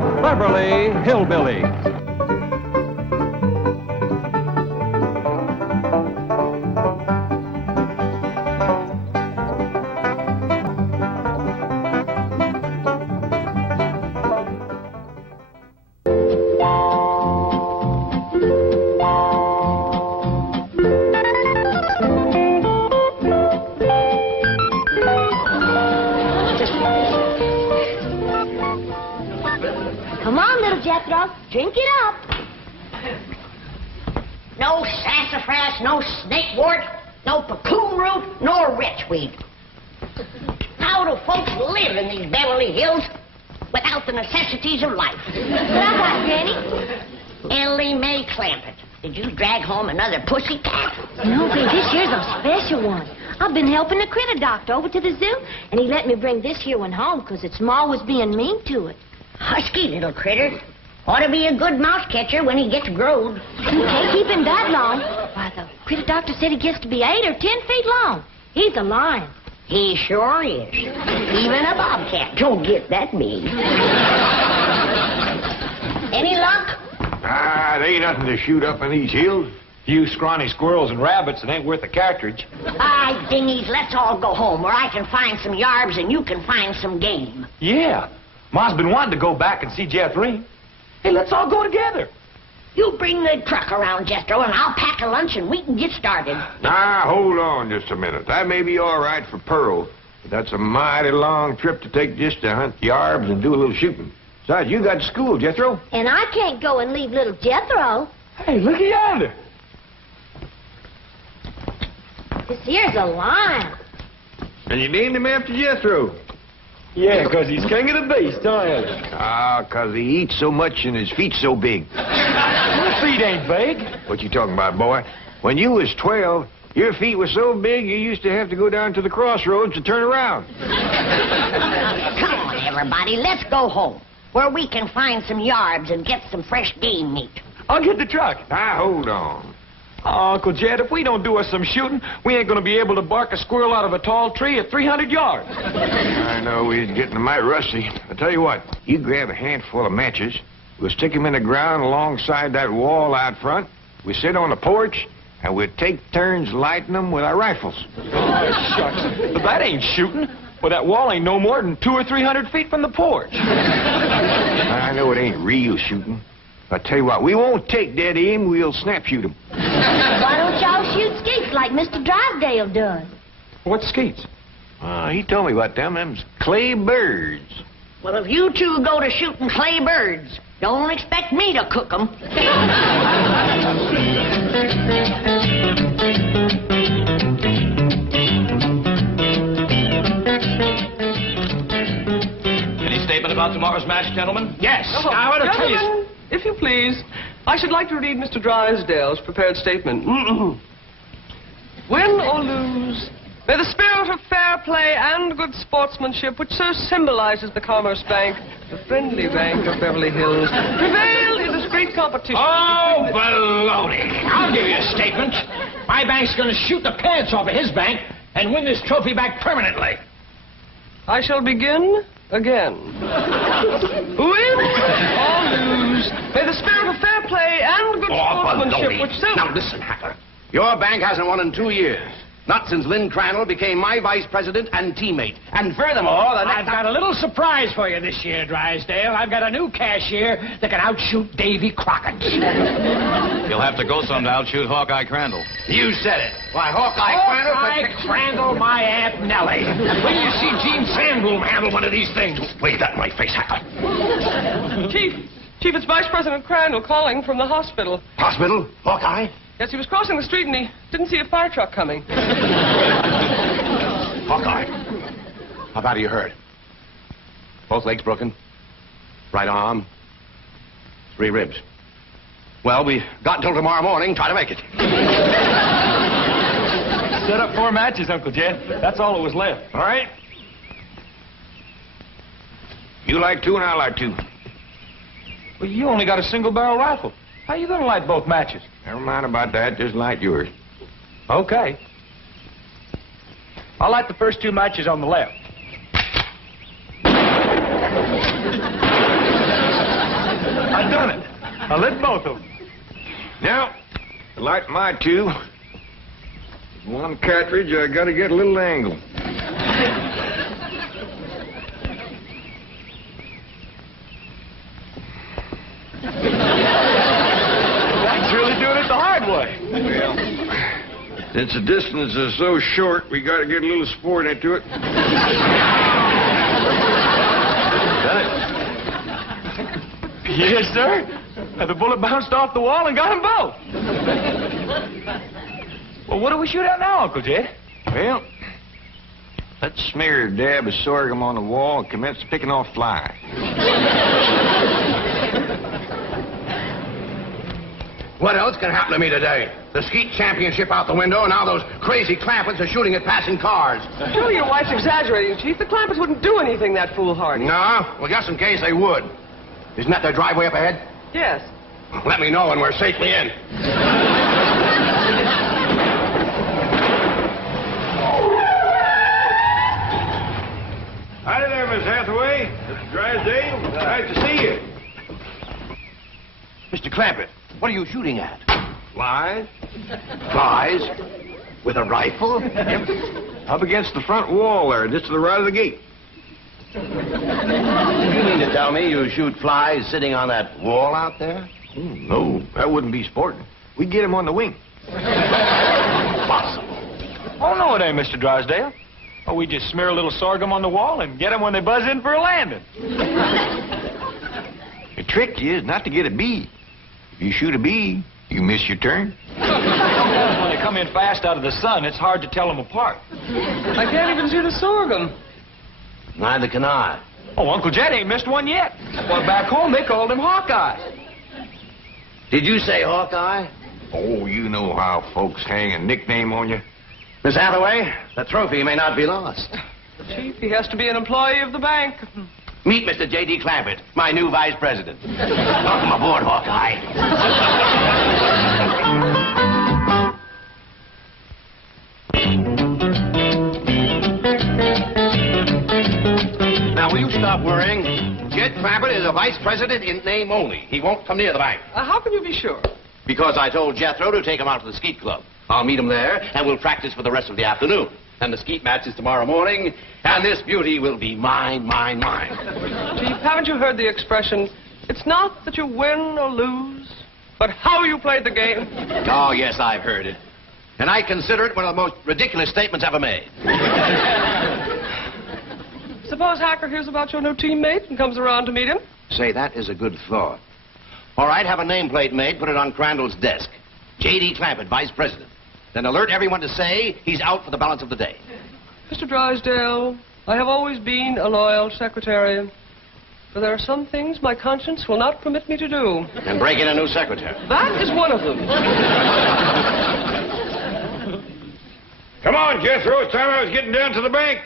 the Beverly Hillbillies. Come on, little Jethro. Drink it up. No sassafras, no snakewort, no cocoon root, nor wretchweed. How do folks live in these Beverly Hills without the necessities of life? What I got, Granny? Ellie Mae Clampett. Did you drag home another pussy cat? No, babe, this year's a special one. I've been helping the critter doctor over to the zoo, and he let me bring this here one home because its ma was being mean to it. Husky little critter. Ought to be a good mouse catcher when he gets growed. You can't keep him that long. Why, the critter doctor said he gets to be 8 or 10 feet long. He's a lion. He sure is. Even a bobcat don't get that big. Any luck? There ain't nothing to shoot up in these hills. Few scrawny squirrels and rabbits that ain't worth a cartridge. Aye, dingies, let's all go home where I can find some yarbs and you can find some game. Yeah. Ma's been wanting to go back and see Jeff Ring. Hey, let's all go together. You bring the truck around, Jethro, and I'll pack a lunch and we can get started. Now, hold on just a minute. That may be all right for Pearl, but that's a mighty long trip to take just to hunt yarbs and do a little shooting. Besides, you got school, Jethro. And I can't go and leave little Jethro. Hey, look yonder. This here's a lion. And you named him after Jethro. Yeah, because he's king of the beast, aren't he? 'Cause he eats so much and his feet's so big. Your feet ain't big. What you talking about, boy? When you was 12, your feet were so big you used to have to go down to the crossroads to turn around. Come on, everybody, let's go home where we can find some yarbs and get some fresh game meat. I'll get the truck. Now, hold on. Oh, Uncle Jed, if we don't do us some shooting, we ain't going to be able to bark a squirrel out of a tall tree at 300 yards. I know we're getting mighty rusty. I tell you what, you grab a handful of matches, we'll stick them in the ground alongside that wall out front, we sit on the porch, and we'll take turns lighting them with our rifles. Oh, shucks. But that ain't shooting. Well, that wall ain't no more than 200 or 300 feet from the porch. I know it ain't real shooting. But I tell you what, we won't take dead aim, we'll snap shoot them. Why don't y'all shoot skeets like Mr. Drysdale does? What's skeets? He told me about them. Them's clay birds. Well, if you two go to shooting clay birds, don't expect me to cook them. Any statement about tomorrow's match, gentlemen? Yes. I want to tell you... If you please, I should like to read Mr. Drysdale's prepared statement. Win or lose, may the spirit of fair play and good sportsmanship, which so symbolizes the Commerce Bank, the friendly bank of Beverly Hills, prevail in this great competition. Oh, baloney. I'll give you a statement. My bank's going to shoot the pants off of his bank and win this trophy back permanently. I shall begin again. Win or lose, may the spirit of fair play and good sportsmanship, baloney. which so... Now, listen, Hacker. Your bank hasn't won in 2 years. Not since Lynn Crandall became my vice president and teammate. And furthermore, I've got a little surprise for you this year, Drysdale. I've got a new cashier that can outshoot Davy Crockett. You'll have to go some to outshoot Hawkeye Crandall. You said it. Why, Hawkeye Crandall... Hawkeye Crandall, my Aunt Nellie. When you see Gene Sandbloom handle one of these things, wave that in my face, Hacker. Chief, it's Vice President Crandall calling from the hospital. Hospital? Hawkeye? Yes, he was crossing the street and he didn't see a fire truck coming. Hawkeye, how bad are you hurt? Both legs broken? Right arm? 3 ribs. Well, we got until tomorrow morning. Try to make it. Set up 4 matches, Uncle Jed. That's all that was left. All right? You like 2 and I like 2. Well, you only got a single-barrel rifle. How you going to light both matches? Never mind about that. Just light yours. Okay. I'll light the first 2 matches on the left. I done it. I lit both of them. Now, to light my two, one cartridge, I gotta get a little angle. That's really doing it the hard way. Well, since the distance is so short, we gotta get a little sport into it. Yes, sir. The bullet bounced off the wall and got them both. Well, what do we shoot at now, Uncle Jed? Well, let's smear a dab of sorghum on the wall and commence picking off flies. What else can happen to me today? The skeet championship out the window, and now those crazy Clampetts are shooting at passing cars. Surely your wife's exaggerating, Chief. The Clampetts wouldn't do anything that foolhardy. No? Well, just in case they would. Isn't that their driveway up ahead? Yes. Let me know when we're safely in. Hi there, Miss Hathaway. Mr. Drysdale. Nice to see you. Mr. Clampett, what are you shooting at? Flies? Flies? With a rifle? Up against the front wall there, just to the right of the gate. You mean to tell me you shoot flies sitting on that wall out there? Oh, no, that wouldn't be sporting. We'd get him on the wing. Impossible. Oh, no, it ain't, Mr. Drysdale. Oh, we just smear a little sorghum on the wall and get them when they buzz in for a landing. The trick is not to get a bee. If you shoot a bee, you miss your turn. When they come in fast out of the sun, it's hard to tell them apart. I can't even see the sorghum. Neither can I. Oh, Uncle Jed ain't missed one yet. Well, back home, they called him Hawkeye. Did you say Hawkeye? Oh, you know how folks hang a nickname on you. Miss Hathaway, the trophy may not be lost. Chief, he has to be an employee of the bank. Meet Mr. J.D. Clampett, my new vice president. Welcome aboard, Hawkeye. Now, will you stop worrying? Jed Clampett is a vice president in name only. He won't come near the bank. How can you be sure? Because I told Jethro to take him out to the skeet club. I'll meet him there, and we'll practice for the rest of the afternoon. And the skeet match is tomorrow morning, and this beauty will be mine, mine, mine. Chief, haven't you heard the expression, it's not that you win or lose, but how you played the game? Oh, yes, I've heard it. And I consider it one of the most ridiculous statements ever made. Suppose Hacker hears about your new teammate and comes around to meet him? Say, that is a good thought. All right, have a nameplate made, put it on Crandall's desk. J.D. Clampett, vice president. Then alert everyone to say he's out for the balance of the day. Mr. Drysdale, I have always been a loyal secretary, but there are some things my conscience will not permit me to do. And break in a new secretary. That is one of them. Come on, Jethro. It's time I was getting down to the bank.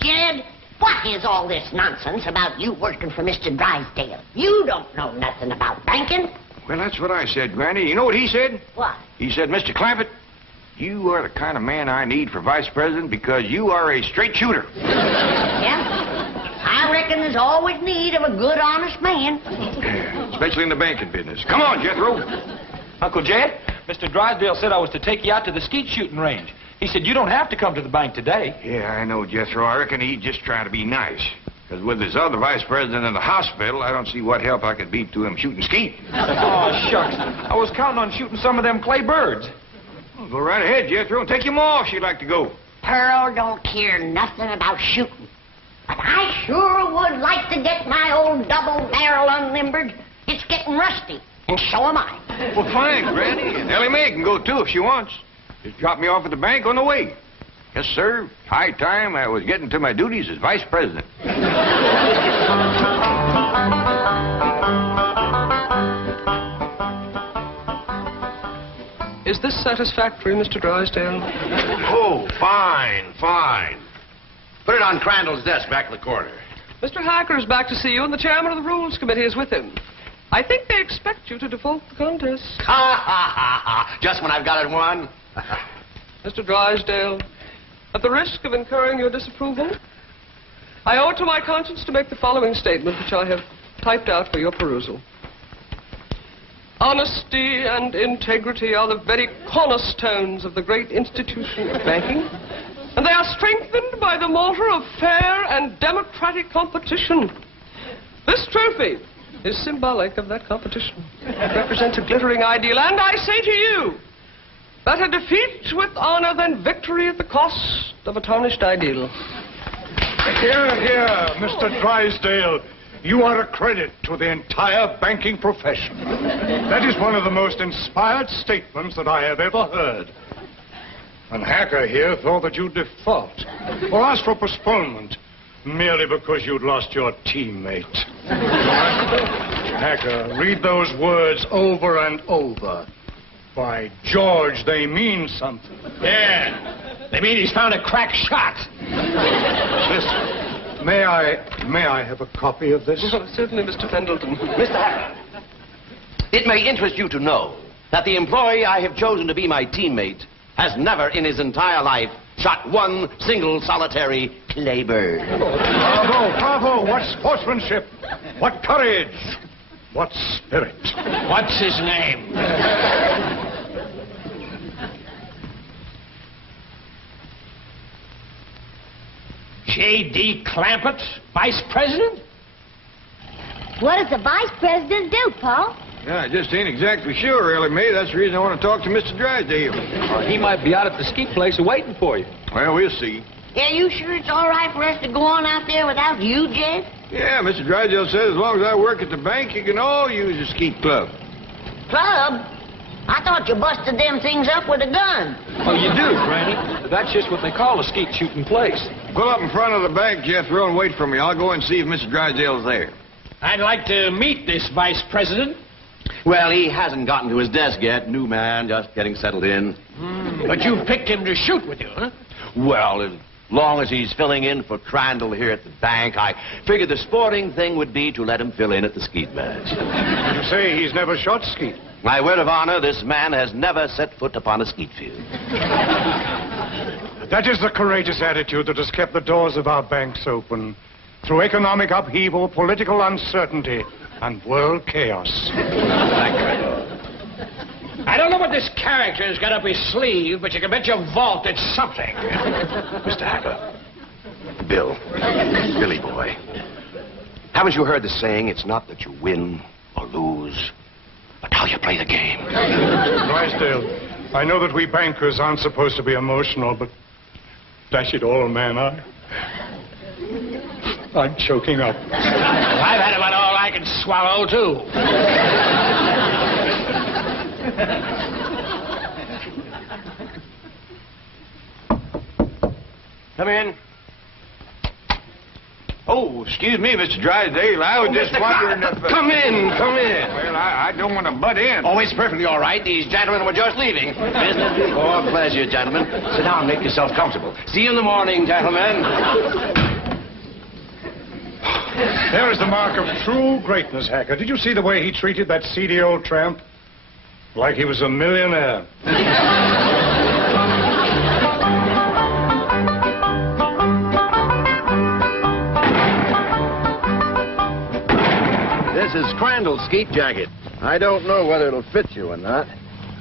Jed, what is all this nonsense about you working for Mr. Drysdale? You don't know nothing about banking. Well, that's what I said, Granny. You know what he said? What? He said, Mr. Clampett, you are the kind of man I need for vice president because you are a straight shooter. Yeah? I reckon there's always need of a good, honest man. Especially in the banking business. Come on, Jethro. Uncle Jed, Mr. Drysdale said I was to take you out to the skeet shooting range. He said you don't have to come to the bank today. Yeah, I know, Jethro. I reckon he's just trying to be nice. Because with his other vice president in the hospital, I don't see what help I could be to him shooting skeet. Oh, shucks. I was counting on shooting some of them clay birds. Well, go right ahead, Jethro, and take him off if you'd like to go. Pearl don't care nothing about shooting. But I sure would like to get my old double barrel unlimbered. It's getting rusty, and so am I. Well, fine, Granny. And Ellie Mae can go, too, if she wants. Just drop me off at the bank on the way. Yes, sir. High time I was getting to my duties as vice president. Is this satisfactory, Mr. Drysdale? Oh, fine, fine. Put it on Crandall's desk back in the corner. Mr. Hacker is back to see you, and the chairman of the Rules Committee is with him. I think they expect you to default the contest. Ha, ha, ha, ha. Just when I've got it won. Mr. Drysdale, at the risk of incurring your disapproval, I owe it to my conscience to make the following statement, which I have typed out for your perusal. Honesty and integrity are the very cornerstones of the great institution of banking, and they are strengthened by the motto of fair and democratic competition. This trophy is symbolic of that competition. It represents a glittering ideal, and I say to you, better defeat with honor than victory at the cost of a tarnished ideal. Here, here, Mr. Drysdale. You are a credit to the entire banking profession. That is one of the most inspired statements that I have ever heard. And Hacker here thought that you'd default or ask for postponement merely because you'd lost your teammate. Hacker, read those words over and over. By George, they mean something. Yeah. They mean he's found a crack shot. Listen. May I have a copy of this? Oh, certainly, Mr. Pendleton. Mr. Hacker, it may interest you to know that the employee I have chosen to be my teammate has never in his entire life shot one single solitary claybird. Bravo, bravo. What sportsmanship. What courage. What spirit. What's his name? J.D. Clampett, Vice President? What does the vice president do, Paul? Yeah, I just ain't exactly sure, really, May. That's the reason I want to talk to Mr. Drysdale. He might be out at the skeet place waiting for you. Well, we'll see. Yeah, you sure it's all right for us to go on out there without you, Jed? Yeah, Mr. Drysdale says as long as I work at the bank, you can all use the skeet club. Club? I thought you busted them things up with a gun. Oh, you do, Granny. That's just what they call a skeet shooting place. Pull up in front of the bank, Jethro, and wait for me. I'll go and see if Mr. Drysdale's there. I'd like to meet this Vice President. Well, he hasn't gotten to his desk yet. New man, just getting settled in. But you picked him to shoot with you, huh? Well, as long as he's filling in for Crandall here at the bank, I figured the sporting thing would be to let him fill in at the skeet match. You say he's never shot skeet? My word of honor, this man has never set foot upon a skeet field. That is the courageous attitude that has kept the doors of our banks open through economic upheaval, political uncertainty, and world chaos. I don't know what this character's got up his sleeve, but you can bet your vault it's something. Mr. Hacker. Bill. Billy boy. Haven't you heard the saying, it's not that you win or lose, but how you play the game? Drysdale, I know that we bankers aren't supposed to be emotional, but dash it all, man, I'm choking up. I've had about all I can swallow, too. Come in. Oh, excuse me, Mr. Drysdale. I was just wondering if... Come in, come in. Well, I don't want to butt in. Oh, it's perfectly all right. These gentlemen were just leaving. Business before pleasure, gentlemen. Sit down and make yourself comfortable. See you in the morning, gentlemen. There is the mark of true greatness, Hacker. Did you see the way he treated that seedy old tramp? Like he was a millionaire. This is Crandall's skeet jacket. I don't know whether it'll fit you or not.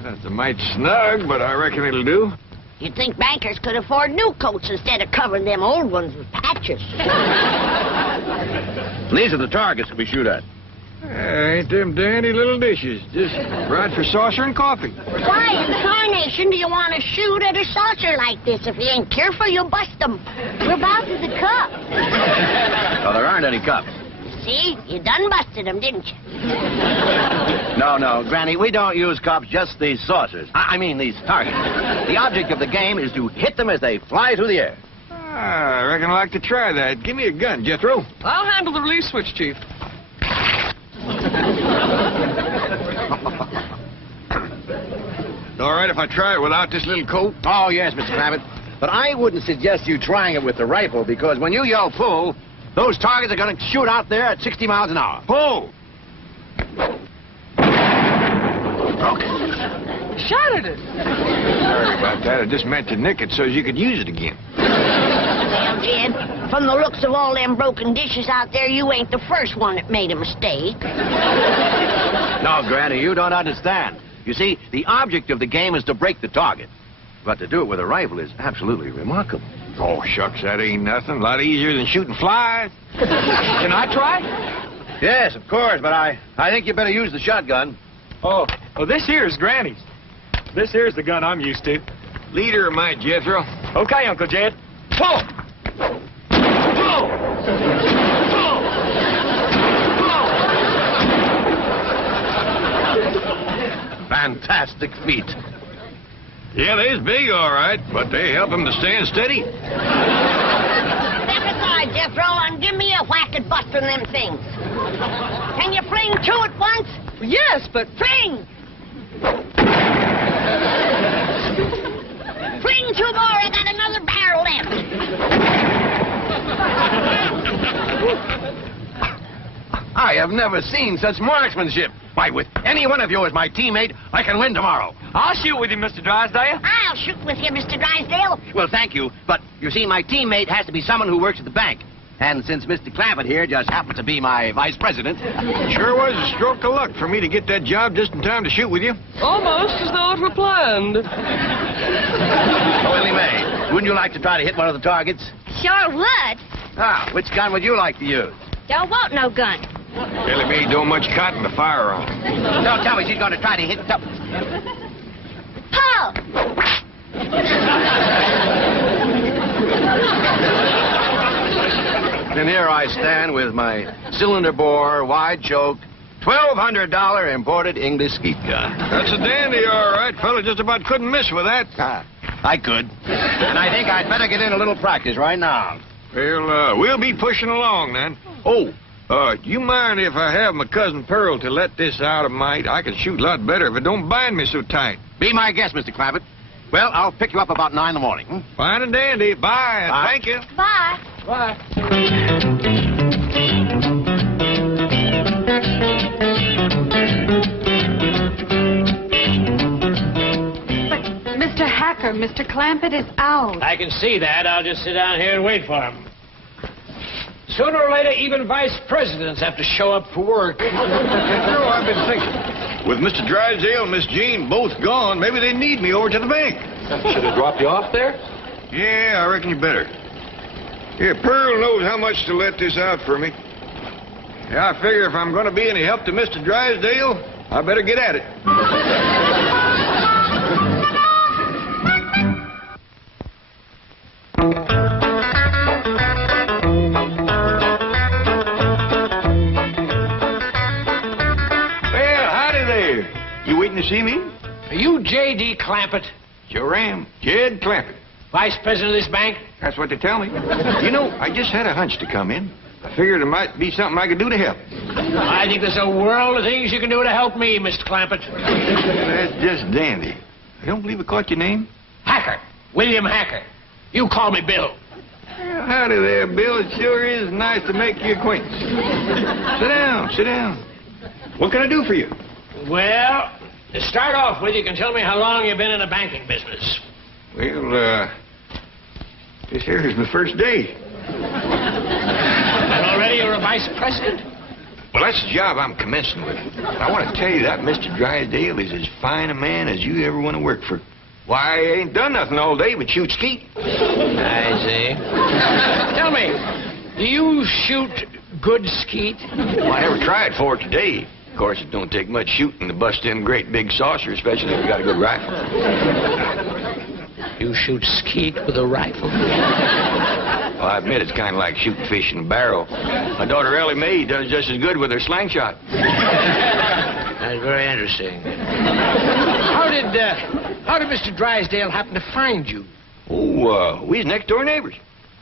That's a mite snug, but I reckon it'll do. You'd think bankers could afford new coats instead of covering them old ones with patches. These are the targets we shoot at. Ain't them dandy little dishes. Just right for saucer and coffee. Why in tarnation do you want to shoot at a saucer like this? If you ain't careful, you'll bust them. Whereabouts is the cup? Oh, there aren't any cups. See? You done busted them, didn't you? No, Granny, we don't use cups, just these saucers. I mean these targets. The object of the game is to hit them as they fly through the air. I reckon I'd like to try that. Give me a gun, Jethro. I'll handle the release switch, Chief. All right if I try it without this little coat? Oh, yes, Mr. Rabbit. But I wouldn't suggest you trying it with the rifle, because when you yell pull, those targets are going to shoot out there at 60 miles an hour. Pull! Shot at it. Sorry about that. I just meant to nick it so you could use it again. Damn Jed, from the looks of all them broken dishes out there, you ain't the first one that made a mistake. No, Granny, you don't understand. You see, the object of the game is to break the target. But to do it with a rifle is absolutely remarkable. Oh, shucks, that ain't nothing. A lot easier than shooting flies. Can I try? Yes, of course, but I think you better use the shotgun. Oh, this here's Granny's. This here's the gun I'm used to. Leader of mine, Jethro. Okay, Uncle Jed. Whoa! Whoa! Fantastic feat. Yeah, they's big, all right, but they help them to stand steady. Step aside, Jethro, and give me a whack at busting them things. Can you fling two at once? Yes, but... Fling! Fling two more, I got another barrel left. I have never seen such marksmanship. Why, with any one of you as my teammate, I can win tomorrow. I'll shoot with you, Mr. Drysdale. I'll shoot with you, Mr. Drysdale. Well, thank you, but you see, my teammate has to be someone who works at the bank. And since Mr. Clampett here just happens to be my vice president... Sure was a stroke of luck for me to get that job just in time to shoot with you. Almost as though it were planned. Oh, Ellie Mae, wouldn't you like to try to hit one of the targets? Sure would. Ah, which gun would you like to use? Don't want no gun. Ellie Mae don't much cotton to fire on. Don't tell me she's going to try to hit... Ho! And here I stand with my cylinder bore, wide choke, $1,200 imported English skeet gun. That's a dandy, all right. Fella just about couldn't miss with that. I could. And I think I'd better get in a little practice right now. Well, we'll be pushing along then. Oh, do you mind if I have my cousin Pearl to let this out of mite? I can shoot a lot better if it don't bind me so tight. Be my guest, Mr. Clampett. Well, I'll pick you up about 9 in the morning. Fine and dandy. Bye. Bye. Thank you. Bye. Bye. Mr. Hacker, Mr. Clampett is out. I can see that. I'll just sit down here and wait for him. Sooner or later, even vice presidents have to show up for work. I've been thinking. With Mr. Drysdale and Miss Jean both gone, maybe they need me over to the bank. Should have dropped you off there? Yeah, I reckon you better. Yeah, Pearl knows how much to let this out for me. Yeah, I figure if I'm going to be any help to Mr. Drysdale, I better get at it. Well, howdy there. You waiting to see me? Are you J.D. Clampett, Sure am. Jed Clampett. vice president of this bank? That's what they tell me. You know, I just had a hunch to come in. I figured there might be something I could do to help. I think there's a world of things you can do to help me, Mr. Clampett. That's just dandy. I don't believe I caught your name. Hacker. William Hacker. You call me Bill. Well, howdy there, Bill. It sure is nice to make your acquaintance. Sit down, sit down. What can I do for you? Well, to start off with, you can tell me how long you've been in the banking business. Well, this here is my first day. And already you're a vice president? Well, that's the job I'm commencing with. I want to tell you that Mr. Drysdale is as fine a man as you ever want to work for. Why, I ain't done nothing all day but shoot skeet. I see. Tell me, do you shoot good skeet? Well, I never tried for it today. Of course, it don't take much shooting to bust in a great big saucer, especially if you got a good rifle. You shoot skeet with a rifle? Well, I admit it's kind of like shooting fish in a barrel. My daughter Ellie Mae does just as good with her slingshot. That's very interesting. How did Mr. Drysdale happen to find you? Oh, we's next-door neighbors.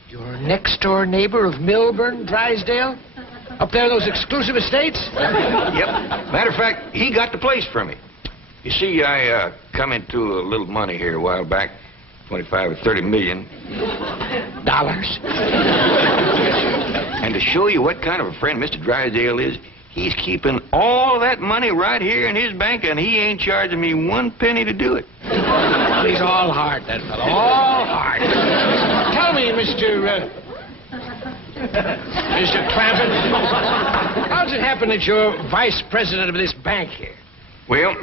Your next-door neighbor of Milburn, Drysdale? Up there in those exclusive estates? Yep. Matter of fact, he got the place for me. You see, I come into a little money here a while back, 25 or 30 million. Dollars? And to show you what kind of a friend Mr. Drysdale is, he's keeping all that money right here in his bank, and he ain't charging me 1 penny to do it. Well, he's all heart, that fellow. All heart. Tell me, Mr. Mr. Clampett, how's it happen that you're vice president of this bank here? Well,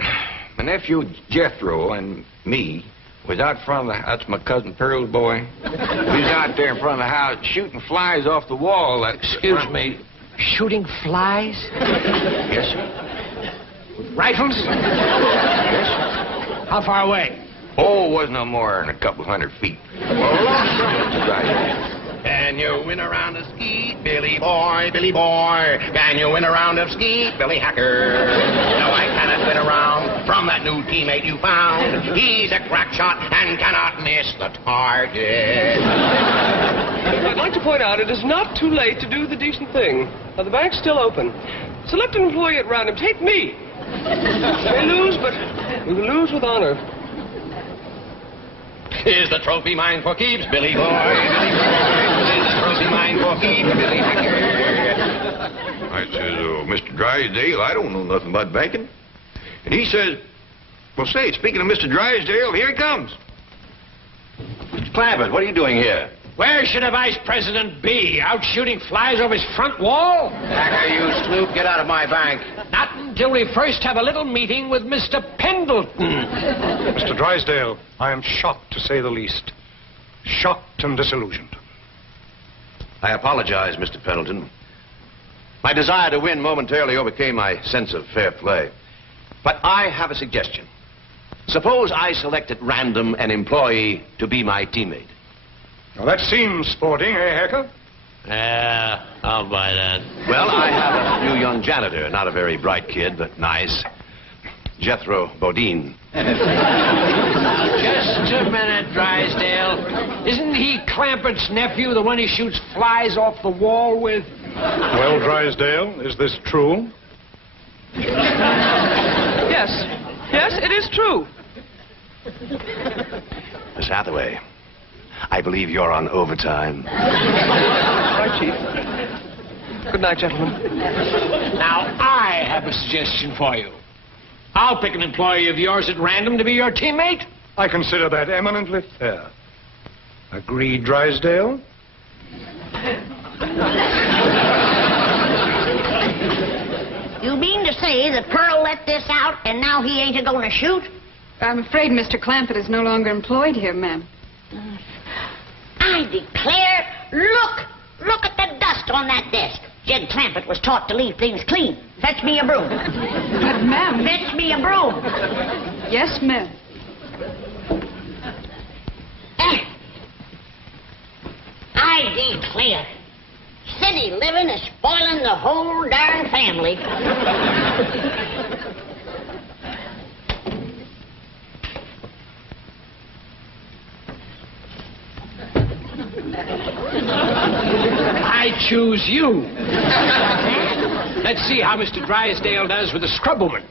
my nephew Jethro and me was out front of the... That's my cousin Pearl's boy. We was out there in front of the house shooting flies off the wall. Excuse me, shooting flies? Yes, sir. Rifles? Yes, sir. How far away? Oh, it wasn't no more than a couple 100 feet. Can you win a round of skeet, Billy boy, Billy boy? Can you win a round of skeet, Billy Hacker? No, I cannot win a round from that new teammate you found. He's a crack shot and cannot miss the target. I'd like to point out it is not too late to do the decent thing. Now, the bank's still open. Select an employee at random. Take me. We may lose, but we will lose with honor. Is the trophy mine for keeps, Billy boy, Billy boy? Is the trophy mine for keeps, Billy Hacker? I says, Mr. Drysdale, I don't know nothing about banking. And he says, well, say, speaking of Mr. Drysdale, here he comes. Mr. Clampett, what are you doing here? Where should a vice president be? Out shooting flies over his front wall? Hacker, you snoop, get out of my bank. Not until we first have a little meeting with Mr. Pendleton. Mr. Drysdale, I am shocked to say the least. Shocked and disillusioned. I apologize, Mr. Pendleton. My desire to win momentarily overcame my sense of fair play. But I have a suggestion. Suppose I select at random an employee to be my teammate. Now, that seems sporting, eh, Hacker? Yeah, I'll buy that. Well, I have a new young janitor. Not a very bright kid, but nice. Jethro Bodine. Just a minute, Drysdale. Isn't he Clampett's nephew, the one he shoots flies off the wall with? Well, Drysdale, is this true? Yes. Yes, it is true. Miss Hathaway, I believe you're on overtime. Right, Chief. Good night, gentlemen. Now, I have a suggestion for you. I'll pick an employee of yours at random to be your teammate. I consider that eminently fair. Agreed, Drysdale? You mean to say that Pearl let this out and now he ain't a-going to shoot? I'm afraid Mr. Clampett is no longer employed here, ma'am. I declare, look at the dust on that desk. Jed Clampett was taught to leave things clean. Fetch me a broom. But, ma'am... Fetch me a broom. Yes, ma'am. I declare, city living is spoiling the whole darn family. I choose you. Let's see how Mr. Drysdale does with the scrub woman.